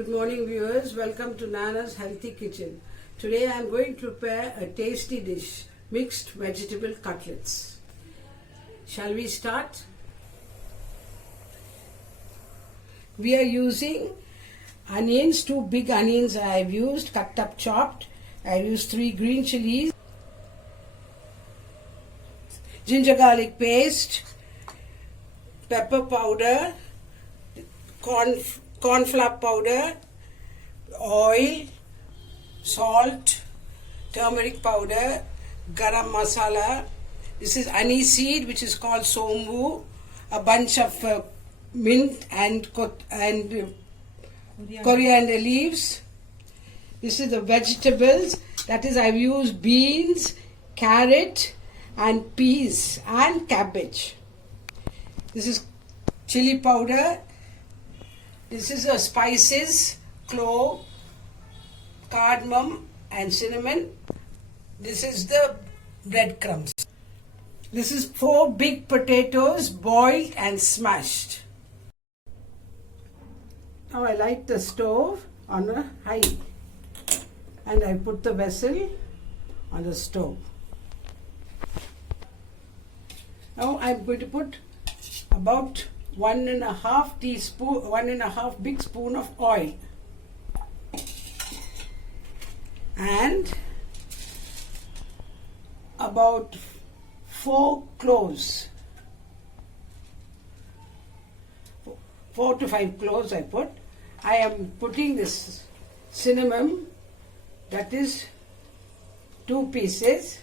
Good morning viewers, welcome to Nana's Healthy Kitchen. Today I am going to prepare a tasty dish, mixed vegetable cutlets. Shall we start? We are using onions, 2 big onions I have used, cut up chopped. I have used 3 green chilies, ginger garlic paste, pepper powder, corn flour powder, oil, salt, turmeric powder, Garam Masala. This is Aniseed, which is called Sombu, a bunch of mint and coriander leaves. This is the vegetables, that is I've used beans, carrot and peas and cabbage. This is chili powder. This is the spices, clove, cardamom and cinnamon. This is the breadcrumbs. This is 4 big potatoes boiled and smashed. Now I light the stove on a high and I put the vessel on the stove. Now I'm going to put about 1.5 big spoon of oil and about 4 cloves, 4 to 5 cloves I put. I am putting this cinnamon, that is 2 pieces,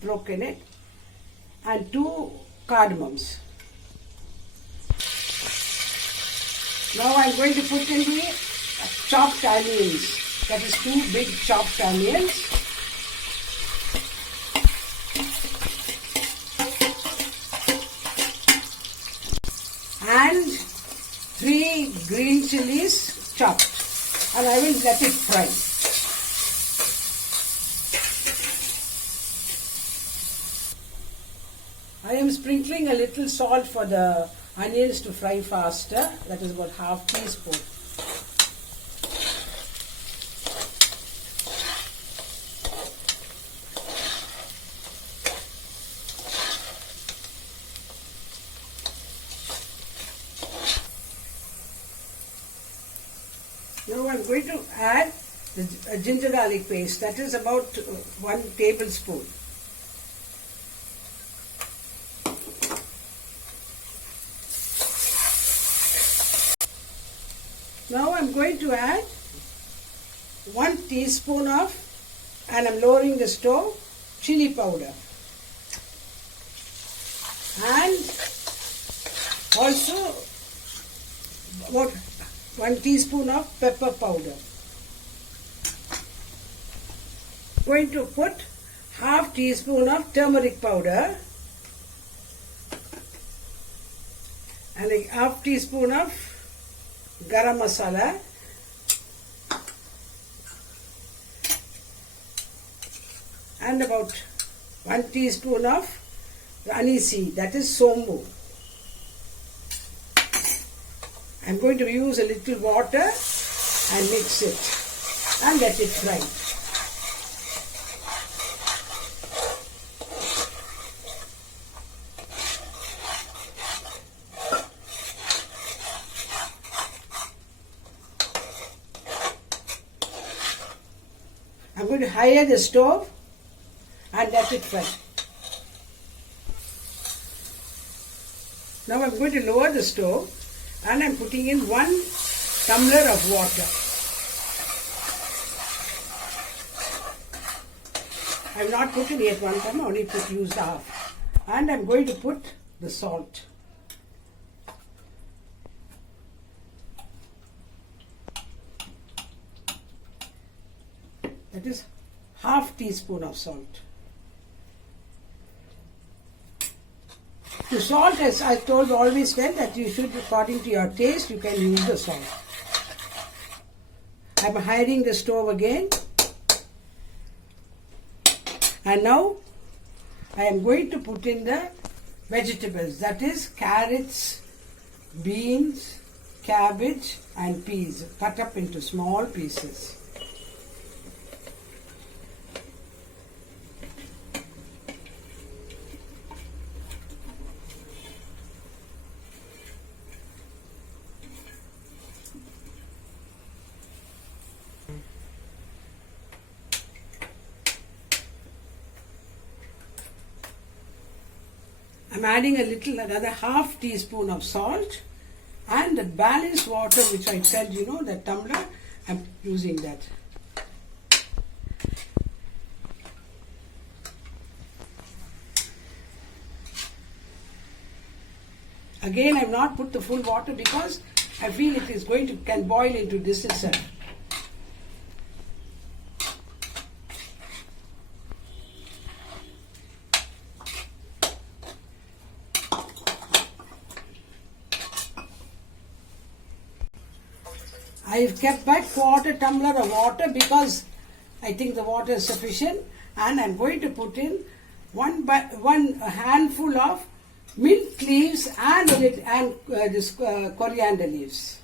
broken it, and 2 cardamoms. Now I am going to put in the chopped onions, that is 2 big chopped onions. And 3 green chilies chopped, and I will let it fry. I am sprinkling a little salt for the onions to fry faster, that is about ½ teaspoon. Now I am going to add the ginger garlic paste, that is about 1 tablespoon. Now I am going to add 1 teaspoon of, and I am lowering the stove, chili powder. And also about 1 teaspoon of pepper powder. Going to put ½ teaspoon of turmeric powder and ½ teaspoon of Garam Masala and about 1 teaspoon of Aniseed, that is Sombu. I am going to use a little water and mix it and let it fry. I am going to higher the stove and let it fry. Now I am going to lower the stove and I am putting in 1 tumbler of water. I have not put in yet 1 tumbler, only used half. And I am going to put the salt. That is ½ teaspoon of salt. The salt, as I told always said, that you should, according to your taste, you can use the salt. I am hiding the stove again. And now I am going to put in the vegetables, that is carrots, beans, cabbage and peas cut up into small pieces. I'm adding another half teaspoon of salt, and the balanced water which I said, that tumbler, I'm using that. Again, I've not put the full water because I feel it is can boil into this itself. I've kept back quarter tumbler of water because I think the water is sufficient, and I'm going to put in one handful of mint leaves and this coriander leaves.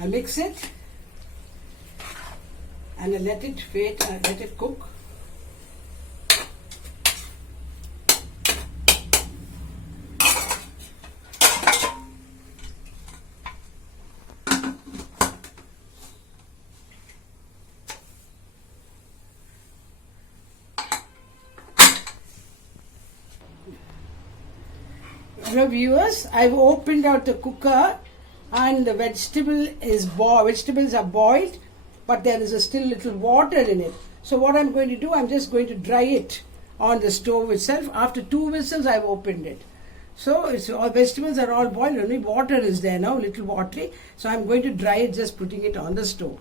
I mix it and I let it cook. Hello viewers, I've opened out the cooker and the vegetables are boiled, but there is still little water in it. So what I'm going to do, I'm just going to dry it on the stove itself. After 2 whistles, I've opened it. So all vegetables are all boiled, only water is there now, little watery. So I'm going to dry it, just putting it on the stove.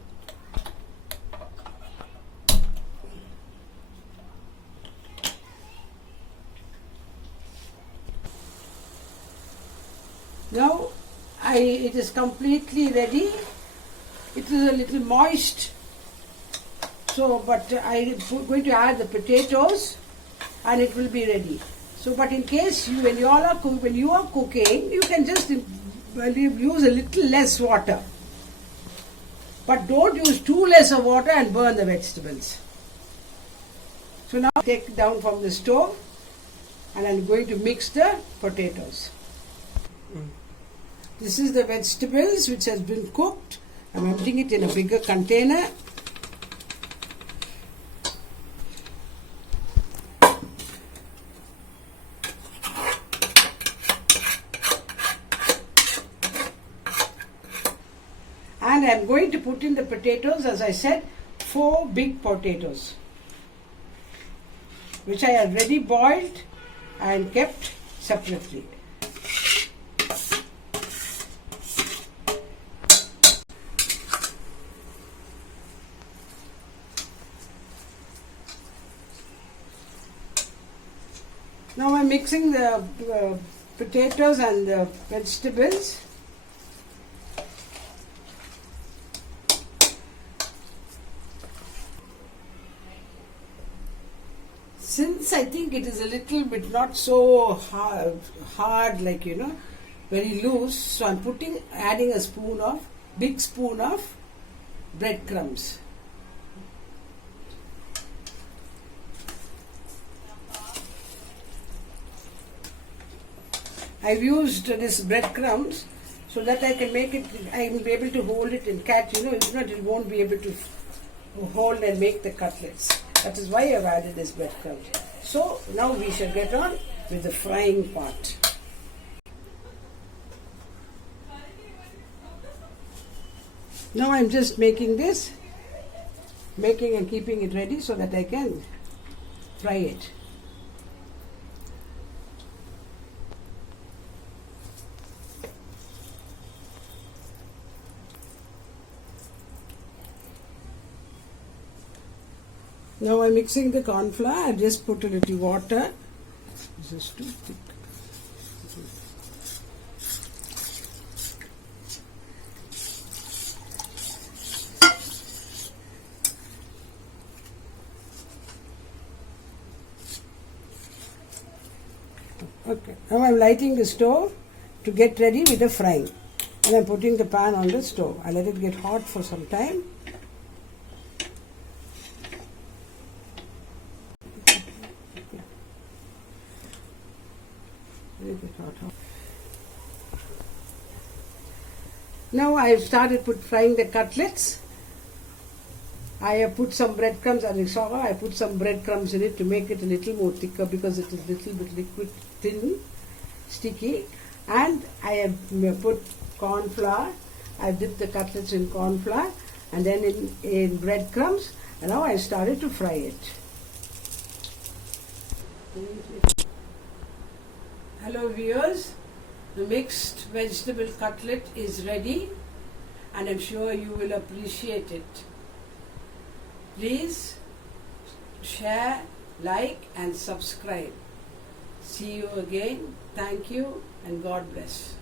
Now it is completely ready. It is a little moist, but I'm going to add the potatoes and it will be ready. So, but in case when you are cooking, you can just use a little less water, but don't use too less of water and burn the vegetables. So now take it down from the stove and I'm going to mix the potatoes. This is the vegetables which has been cooked. I'm emptying it in a bigger container. And I'm going to put in the potatoes, as I said, 4 big potatoes, which I have already boiled and kept separately. Now I'm mixing the potatoes and the vegetables. Since I think it is a little bit not so hard like very loose, so I'm adding a big spoon of breadcrumbs. I've used this breadcrumbs so that I can make it, I will be able to hold it and catch, if not it won't be able to hold and make the cutlets. That is why I've added this breadcrumbs. So now we shall get on with the frying part. Now I'm just making and keeping it ready so that I can fry it. Now I'm mixing the corn flour. I just put a little water. This is too thick. Okay, now I'm lighting the stove to get ready with the frying. And I'm putting the pan on the stove. I let it get hot for some time. Now I have started frying the cutlets. I have put some breadcrumbs, as you saw, I put some breadcrumbs in it to make it a little more thicker because it is a little bit liquid, thin, sticky. And I have put corn flour. I dipped the cutlets in corn flour and then in breadcrumbs. And now I started to fry it. Hello viewers, the mixed vegetable cutlet is ready and I'm sure you will appreciate it. Please share, like and subscribe. See you again. Thank you and God bless.